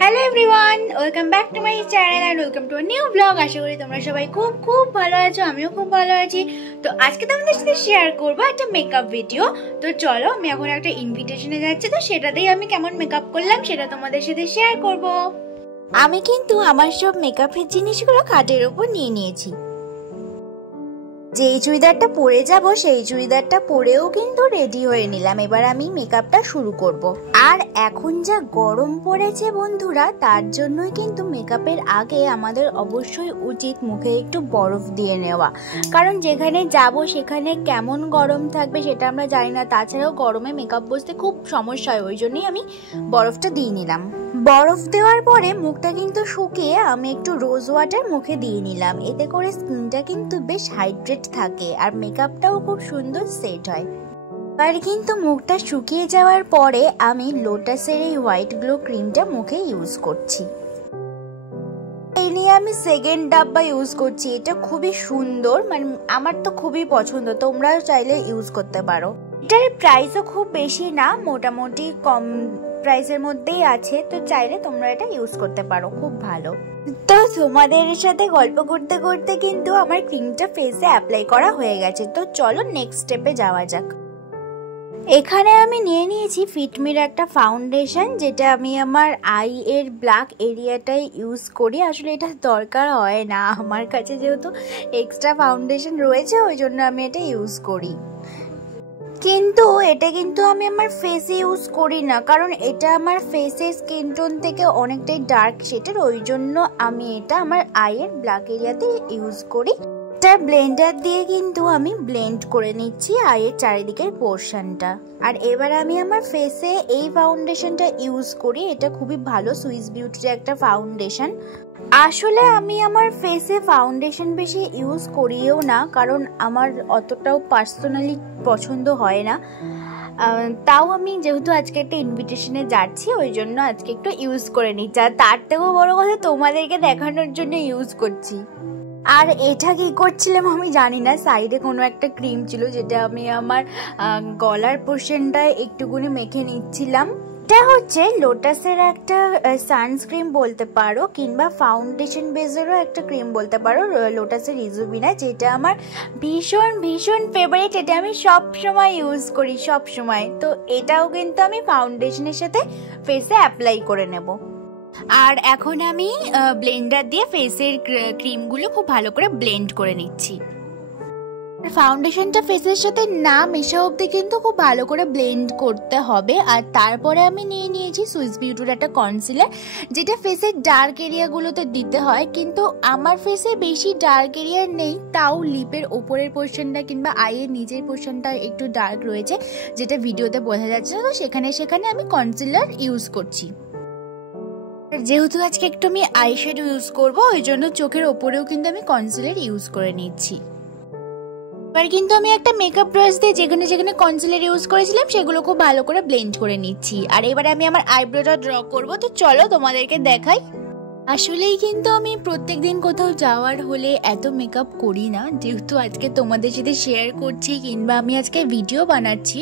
Hello everyone, welcome back to my channel and welcome to a new blog. আশা করি তোমরা সবাই খুব খুব ভালো আছো, আমিও খুব ভালো আছি। তো আজকে তোমাদের সাথে শেয়ার করবো একটা মেকআপ ভিডিও। তো চলো, আমি এখন একটা ইনভিটেশনে যাচ্ছি, তো সেটাতেই আমি কেমন মেকআপ করলাম সেটা তোমাদের সাথে শেয়ার করব। আমি কিন্তু আমার সব মেকআপের জিনিসগুলো খাটের উপর নিয়ে নিয়েছি। যেই চুড়িদারটা পরে যাব সেই চুড়িদারটা পরেও কিন্তু রেডি হয়ে নিলাম। এবার আমি মেকআপটা শুরু করব। আর এখন যা গরম পড়েছে বন্ধুরা, তার জন্যই কিন্তু মেকআপের আগে আমাদের অবশ্যই উচিত মুখে একটু বরফ দিয়ে নেওয়া, কারণ যেখানে যাব সেখানে কেমন গরম থাকবে সেটা আমরা জানি না। তাছাড়াও গরমে মেকআপ বসতে খুব সমস্যা হয়, ওই জন্যই আমি বরফটা দিয়ে নিলাম। বরফ দেওয়ার পরে মুখটা কিন্তু শুকিয়ে আমি একটু রোজ ওয়াটার মুখে দিয়ে নিলাম। এতে করে স্কিনটা কিন্তু বেশ হাইড্রেট থাকে আর মেকআপটাও খুব সুন্দর সেট হয়। আর কিন্তু মুখটা শুকিয়ে যাওয়ার পরে আমি লোটাসের এই হোয়াইট গ্লো ক্রিমটা মুখে ইউজ করছি। এই নিয়ে আমি সেকেন্ড ডাব্বা ইউজ করছি। এটা খুবই সুন্দর, মানে আমার তো খুবই পছন্দ, তোমরাও চাইলে ইউজ করতে পারো। এটার প্রাইসও খুব বেশি না, মোটামুটি কম প্রাইসের মধ্যেই আছে, তো চাইলে তোমরা এটা ইউজ করতে পারো, খুব ভালো। তো তোমাদের সাথে গল্প করতে করতে কিন্তু আমার ক্রিমটা ফেসে অ্যাপ্লাই করা হয়ে গেছে। তো চলো নেক্সট স্টেপে যাওয়া যাক। এখানে আমি নিয়ে নিয়েছি ফিটমির একটা ফাউন্ডেশন, যেটা আমি আমার আই এর ব্ল্যাক এরিয়াটাই ইউজ করি। আসলে এটা দরকার হয় না আমার কাছে, যেহেতু এক্সট্রা ফাউন্ডেশন রয়েছে ওই জন্য আমি এটা ইউজ করি। কিন্তু এটা কিন্তু আমি আমার ফেসে ইউজ করি না, কারণ এটা আমার ফেসের স্কিন টোন থেকে অনেকটাই ডার্ক শেডের, ওই জন্য আমি এটা আমার আইয়ের ব্ল্যাক এরিয়াতে ইউজ করি। এটা ব্লেন্ডার দিয়ে কিন্তু আমি ব্লেন্ড করে নিচ্ছি আইয়ের চারিদিকের পোর্শনটা। আর এবার আমি আমার ফেসে এই ফাউন্ডেশনটা ইউজ করি। এটা খুবই ভালো, সুইস বিউটির একটা ফাউন্ডেশন। আসলে আমি আমার ফেসে ফাউন্ডেশন বেশি ইউজ করিও না, কারণ আমার অতটাও পার্সোনালি পছন্দ হয় না। তাও আমি যেহেতু আজকে একটা ইনভিটেশনে যাচ্ছি ওই জন্য আজকে একটু ইউজ করে নিচ্ছি। আর তার থেকেও বড় কথা, তোমাদেরকে দেখানোর জন্য ইউজ করছি। আর এটা কি করছিলাম আমি জানি না, সাইডে কোনো একটা ক্রিম ছিল যেটা আমি আমার গলার পোর্শনটায় একটুকুনি মেখে নিচ্ছিলাম। এটা হচ্ছে লোটাসের একটা সানস্ক্রিন বলতে পারো, কিংবা ফাউন্ডেশন বেসেরও একটা ক্রিম বলতে পারো, লোটাসের রিজুভিনা, যেটা আমার ভীষণ ভীষণ ফেভারিট। এটা আমি সব সময় ইউজ করি, সব সময়। তো এটাও কিন্তু আমি ফাউন্ডেশনের সাথে ফেসে অ্যাপ্লাই করে নেব। আর এখন আমি ব্লেন্ডার দিয়ে ফেসের ক্রিমগুলো খুব ভালো করে ব্লেন্ড করে নিচ্ছি। ফাউন্ডেশনটা ফেসের সাথে না মেশা অবধি কিন্তু খুব ভালো করে ব্লেন্ড করতে হবে। আর তারপরে আমি নিয়ে নিয়েছি সুইস বিউটির একটা কনসিলার, যেটা ফেসের ডার্ক এরিয়াগুলোতে দিতে হয়, কিন্তু আমার ফেসে বেশি ডার্ক এরিয়া নেই, তাও লিপের ওপরের পোর্শনটা কিংবা আইয়ের নিচের পোর্শনটা একটু ডার্ক রয়েছে, যেটা ভিডিওতে বোঝা যাচ্ছে না। তো সেখানে আমি কনসিলার ইউজ করছি। যেহেতু আজকে একটু আমি আই শ্যাডো ইউজ করবো, ওই জন্য চোখের ওপরেও কিন্তু আমি কনসিলার ইউজ করে নিচ্ছি। এবার কিন্তু আমি একটা মেকআপ ব্রাশ দিয়ে যেখানে যেখানে কনসিলার ইউজ করেছিলাম সেগুলো খুব ভালো করে ব্লেন্ড করে নিচ্ছি। আর এবারে আমি আমার আইব্রোটা ড্র করবো। তো চলো তোমাদেরকে দেখাই। আসলেই কিন্তু আমি প্রত্যেকদিন কোথাও যাওয়ার হলে এত মেকআপ করি না, যেহেতু আজকে তোমাদের সাথে শেয়ার করছি কিংবা আমি আজকে ভিডিও বানাচ্ছি,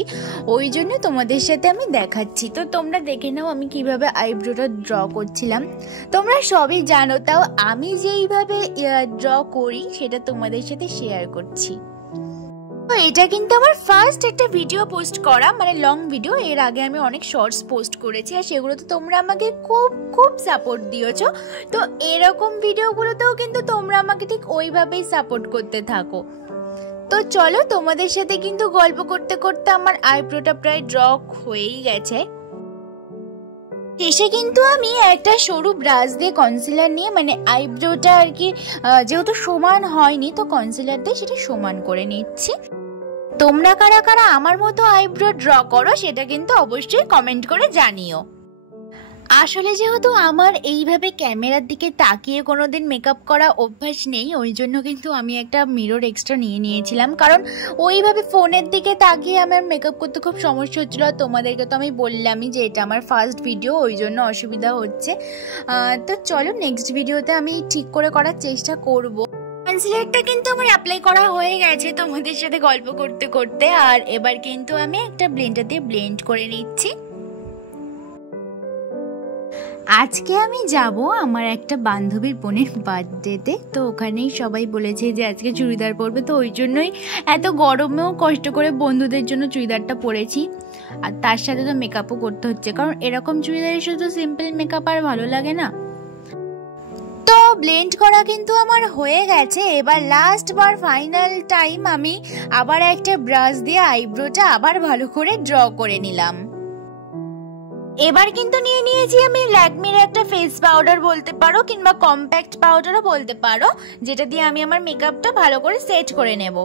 ওই জন্য তোমাদের সাথে আমি দেখাচ্ছি। তো তোমরা দেখে নাও আমি কিভাবে আইব্রোটা ড্র করছিলাম। তোমরা সবই জানো, তাও আমি যেইভাবে ড্র করি সেটা তোমাদের সাথে শেয়ার করছি। তো এটা কিন্তু আমার ফার্স্ট একটা ভিডিও পোস্ট করা, মানে লং ভিডিও। এর আগে আমি অনেক শর্টস পোস্ট করেছি আর সেগুলোতে তোমরা আমাকে খুব খুব সাপোর্ট দিয়েছো। তো এরকম ভিডিওগুলোতেও কিন্তু তোমরা আমাকে ঠিক ওইভাবেই সাপোর্ট করতে থাকো। তো চলো, তোমাদের সাথে কিন্তু গল্প করতে করতে আমার আইব্রোটা প্রায় ড্র হয়েই গেছে। শেষে কিন্তু আমি একটা সরু ব্রাশ দিয়ে কনসিলার নিয়ে, মানে আইব্রোটা আর কি যেহেতু সমান হয়নি, তো কনসিলার দিয়ে সেটা সমান করে নিচ্ছি। তোমরা কারা কারা আমার মতো আইব্রো ড্র করো সেটা কিন্তু অবশ্যই কমেন্ট করে জানিও। আসলে যেহেতু আমার এইভাবে ক্যামেরার দিকে তাকিয়ে কোনোদিন মেকআপ করা অভ্যাস নেই, ওই জন্য কিন্তু আমি একটা মিরর এক্সট্রা নিয়ে নিয়েছিলাম, কারণ ওইভাবে ফোনের দিকে তাকিয়ে আমার মেকআপ করতে খুব সমস্যা হচ্ছিল। তোমাদেরকে তো আমি বললামই যে এটা আমার ফার্স্ট ভিডিও, ওই জন্য অসুবিধা হচ্ছে। তো চলো নেক্সট ভিডিওতে আমি ঠিক করে করার চেষ্টা করব। কনসিলারটা কিন্তু আমার অ্যাপ্লাই করা হয়ে গেছে তোমাদের সাথে গল্প করতে করতে। আর এবার কিন্তু আমি একটা ব্লেন্ডার দিয়ে ব্লেন্ড করে নিচ্ছি। আজকে আমি যাব আমার একটা বান্ধবীর বোনের বার্থডেতে। তো ওখানেই সবাই বলেছে যে আজকে চুড়িদার পরবে, তো ওই জন্যই এত গরমেও কষ্ট করে বন্ধুদের জন্য চুড়িদারটা পরেছি। আর তার সাথে তো মেকআপও করতে হচ্ছে, কারণ এরকম চুড়িদারের শুধু সিম্পল মেকআপ আর ভালো লাগে না। তো ব্লেন্ড করা কিন্তু আমার হয়ে গেছে। এবার লাস্ট বার ফাইনাল টাইম আমি আবার একটা ব্রাশ দিয়ে আইব্রোটা আবার ভালো করে ড্র করে নিলাম। এবার কিন্তু নিয়ে নিয়েছি আমি ল্যাকমির একটা ফেস পাউডার বলতে পারো, কিংবা কম্প্যাক্ট পাউডারও বলতে পারো, যেটা দিয়ে আমি আমার মেকআপটা ভালো করে সেট করে নেব।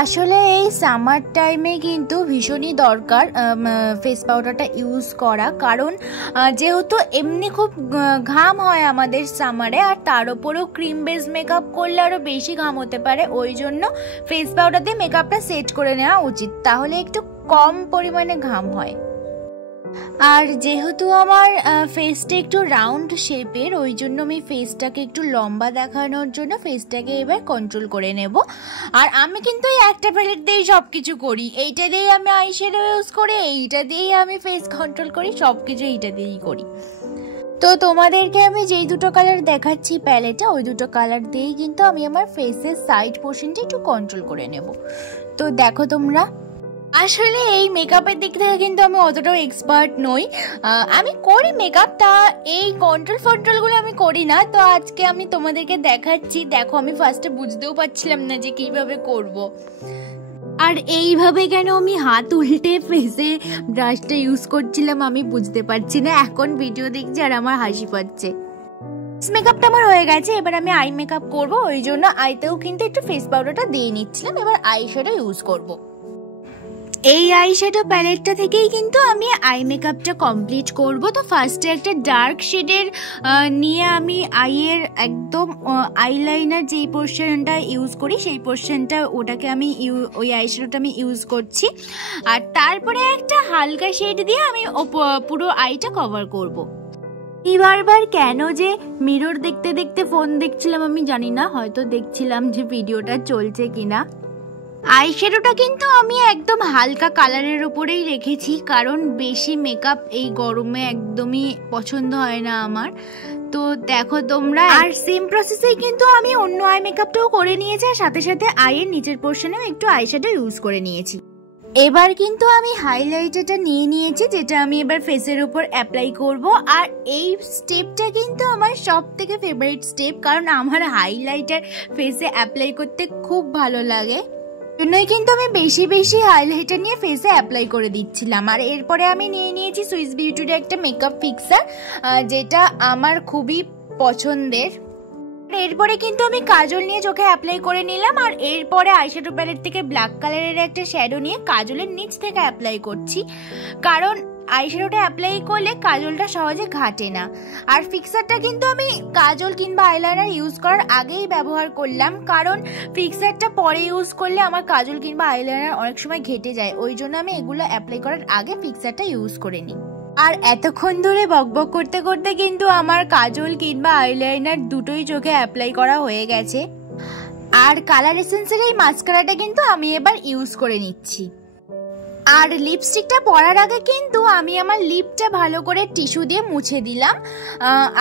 আসলে এই সামার টাইমে কিন্তু ভীষণই দরকার ফেস পাউডারটা ইউজ করা, কারণ যেহেতু এমনি খুব ঘাম হয় আমাদের সামারে, আর তার উপরেও ক্রিম বেস মেকআপ করলে আরও বেশি ঘাম হতে পারে। ওই জন্য ফেস পাউডার দিয়ে মেকআপটা সেট করে নেওয়া উচিত, তাহলে একটু কম পরিমাণে ঘাম হয়। আর যেহেতু আমার ফেসটা একটু রাউন্ড শেপের, ওই জন্য আমি ফেসটাকে একটু লম্বা দেখানোর জন্য ফেসটাকে এবার কন্ট্রোল করে নেব। আর আমি কিন্তু এই একটা প্যালেট দিয়েই সব কিছু করি, এইটা দিয়েই আমি আইশ্যাডো ইউজ করি, এইটা দিয়েই আমি ফেস কন্ট্রোল করি, সব কিছু এইটা দিয়েই করি। তো তোমাদেরকে আমি যেই দুটো কালার দেখাচ্ছি প্যালেটে, ওই দুটো কালার দিয়েই কিন্তু আমি আমার ফেসের সাইড পোর্শনটা একটু কন্ট্রোল করে নেব। তো দেখো তোমরা, আসলে এই মেকআপের দিক থেকে কিন্তু আমি অতটাও এক্সপার্ট নই। আমি করি মেকআপ, তা এই কন্ট্রোলগুলো আমি করি না। তো আজকে আমি তোমাদেরকে দেখাচ্ছি। দেখো, আমি ফার্স্টে বুঝতেও পারছিলাম না যে কিভাবে করব। আর এইভাবে কেন আমি হাত উল্টে ফেসে ব্রাশটা ইউজ করছিলাম আমি বুঝতে পারছি না। এখন ভিডিও দেখছি আর আমার হাসি পাচ্ছে। মেকআপটা আমার হয়ে গেছে, এবার আমি আই মেকআপ করব। ওই জন্য আইতেও কিন্তু একটু ফেস পাউডারটা দিয়ে নিচ্ছিলাম। এবার আই শ্যাডো ইউজ করব। এই আইশ্যাডো প্যালেটটা থেকেই কিন্তু আমি আই মেকআপটা কমপ্লিট করব। তো ফার্স্টে একটা ডার্ক শেডের নিয়ে আমি আইয়ের একদম আইলাইনার যেই পোর্শনটা ইউজ করি সেই পোর্শনটা, ওটাকে আমি ওই আইশ্যাডোটা আমি ইউজ করছি। আর তারপরে একটা হালকা শেড দিয়ে আমি পুরো আইটা কভার করব। বারবার কেন যে মিরর দেখতে দেখতে ফোন দেখছিলাম আমি জানি না, হয়তো দেখছিলাম যে ভিডিওটা চলছে কিনা। আইশ্যাডোটা কিন্তু আমি একদম হালকা কালারের উপরেই রেখেছি, কারণ বেশি মেকআপ এই গরমে একদমই পছন্দ হয় না আমার। তো দেখো তোমরা, আর সেম প্রসেসেই কিন্তু আমি অন্য আই মেকআপটাও করে নিয়েছি, আর সাথে সাথে আইয়ের নিচের পোর্শনেও একটু আইশ্যাডো ইউজ করে নিয়েছি। এবার কিন্তু আমি হাইলাইটারটা নিয়ে নিয়েছি, যেটা আমি এবার ফেসের উপর অ্যাপ্লাই করব। আর এই স্টেপটা কিন্তু আমার সব থেকে ফেভারিট স্টেপ, কারণ আমার হাইলাইটার ফেসে অ্যাপ্লাই করতে খুব ভালো লাগে, জন্যই কিন্তু আমি বেশি বেশি হাইলাইটার নিয়ে ফেসে অ্যাপ্লাই করে দিচ্ছিলাম। আর এরপরে আমি নিয়ে নিয়েছি সুইস বিউটির একটা মেকআপ ফিক্সার, যেটা আমার খুবই পছন্দের। এরপরে কিন্তু আমি কাজল নিয়ে চোখে অ্যাপ্লাই করে নিলাম। আর এরপরে আইশ্যাডো প্যালেট থেকে ব্ল্যাক কালারের একটা শ্যাডো নিয়ে কাজলের নিচ থেকে অ্যাপ্লাই করছি, কারণ আইশ্যাডোটা অ্যাপ্লাই করলে কাজলটা সহজে ঘাটে না। আর ফিক্সারটা কিন্তু আমি কাজল কিংবা আইলাইনার ইউজ করার আগেই ব্যবহার করলাম, কারণ ফিক্সারটা পরে ইউজ করলে আমার কাজল কিংবা আইলাইনার অনেক সময় ঘেটে যায়। ওই জন্য আমি এগুলো অ্যাপ্লাই করার আগে ফিক্সারটা ইউজ করে নিই। আর এতক্ষণ ধরে বকবক করতে করতে কিন্তু আমার কাজল কিংবা আইলাইনার দুটোই চোখে অ্যাপ্লাই করা হয়ে গেছে। আর কালার এসেন্সের এই মাস্কারাটা কিন্তু আমি এবার ইউজ করে নিচ্ছি। আর লিপস্টিকটা পরার আগে কিন্তু আমি আমার লিপটা ভালো করে টিস্যু দিয়ে মুছে দিলাম।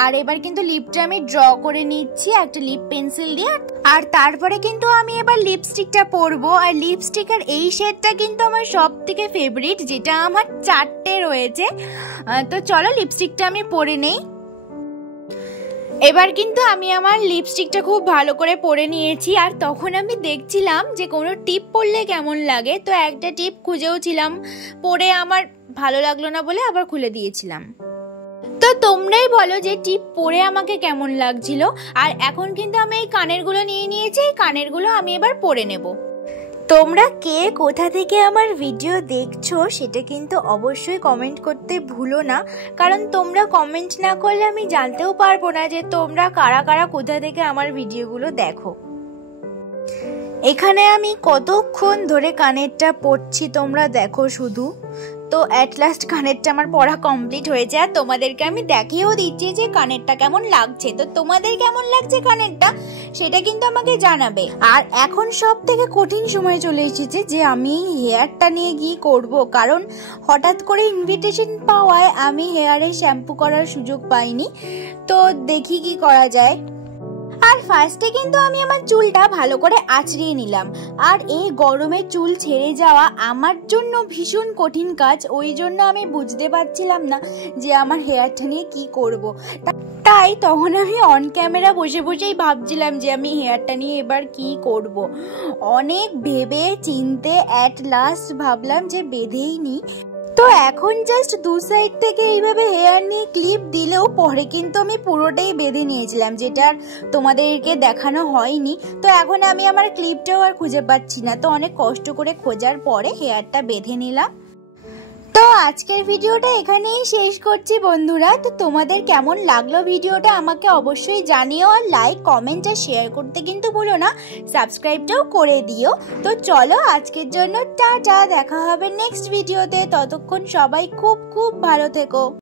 আর এবার কিন্তু লিপটা আমি ড্র করে নিচ্ছি একটা লিপ পেন্সিল দিয়ে। আর তারপরে কিন্তু আমি এবার লিপস্টিকটা পরবো। আর লিপস্টিকের এই শেডটা কিন্তু আমার সব থেকে ফেভারিট, যেটা আমার 4টে রয়েছে। তো চলো লিপস্টিকটা আমি পরে নেই। এবার কিন্তু আমি আমার লিপস্টিকটা খুব ভালো করে পরে নিয়েছি। আর তখন আমি দেখছিলাম যে কোনো টিপ পরলে কেমন লাগে, তো একটা টিপ খুঁজেও ছিলাম, পরে আমার ভালো লাগলো না বলে আবার খুলে দিয়েছিলাম। তো তোমরাই বলো যে টিপ পরে আমাকে কেমন লাগছিল। আর এখন কিন্তু আমি এই কানেরগুলো নিয়ে নিয়েছি, এই কানেরগুলো আমি এবার পরে নেব। তোমরা কে কোথা থেকে আমার ভিডিও দেখছো সেটা কিন্তু অবশ্যই কমেন্ট করতে ভুলো না, কারণ তোমরা কমেন্ট না করলে আমি জানতেও পারবো না যে তোমরা কারা কারা কোথা থেকে আমার ভিডিওগুলো দেখো। এখানে আমি কতক্ষণ ধরে কানেরটা পরছি তোমরা দেখো শুধু। তো অ্যাট লাস্ট কানেরটা আমার পরা কমপ্লিট হয়েছে। আর তোমাদেরকে আমি দেখিয়েও দিচ্ছি যে কানেরটা কেমন লাগছে। তো তোমাদের কেমন লাগছে কানেরটা সেটা কিন্তু আমাকে জানাবে। আর এখন সব থেকে কঠিন সময় চলে এসেছে যে আমি হেয়ারটা নিয়ে কি করব, কারণ হঠাৎ করে ইনভিটেশন পাওয়ায় আমি হেয়ারে শ্যাম্পু করার সুযোগ পাইনি। তো দেখি কি করা যায়। আর ফার্স্টে কিন্তু আমি আমার চুলটা ভালো করে আঁচড়িয়ে নিলাম। আর এই গরমে চুল ছেড়ে যাওয়া আমার জন্য ভীষণ কঠিন কাজ, ওই জন্য আমি বুঝতে পারছিলাম না যে আমার হেয়ারটা নিয়ে কি করব। তাই তখন আমি অন ক্যামেরা বসে বসেই ভাবছিলাম যে আমি হেয়ারটা নিয়ে এবার কি করব। অনেক ভেবে চিনতে অ্যাট লাস্ট ভাবলাম যে বেঁধেই নিই। তো এখন জাস্ট দু সাইড থেকে এইভাবে হেয়ার নিয়ে ক্লিপ দিলেও পরে কিন্তু আমি পুরোটাই বেঁধে নিয়েছিলাম, যেটা তোমাদেরকে দেখানো হয়নি। তো এখন আমি আমার ক্লিপটাও আর খুঁজে পাচ্ছি না, তো অনেক কষ্ট করে খোঁজার পরে হেয়ারটা বেঁধে নিলাম। তো আজকের ভিডিওটা এখানেই শেষ করছি বন্ধুরা। তো তোমাদের কেমন লাগলো ভিডিওটা আমাকে অবশ্যই জানিও, আর লাইক কমেন্ট আর শেয়ার করতে কিন্তু ভুলো না, সাবস্ক্রাইবটাও করে দিও। তো চলো আজকের জন্য টাটা, দেখা হবে নেক্সট ভিডিওতে। ততক্ষণ সবাই খুব খুব ভালো থেকো।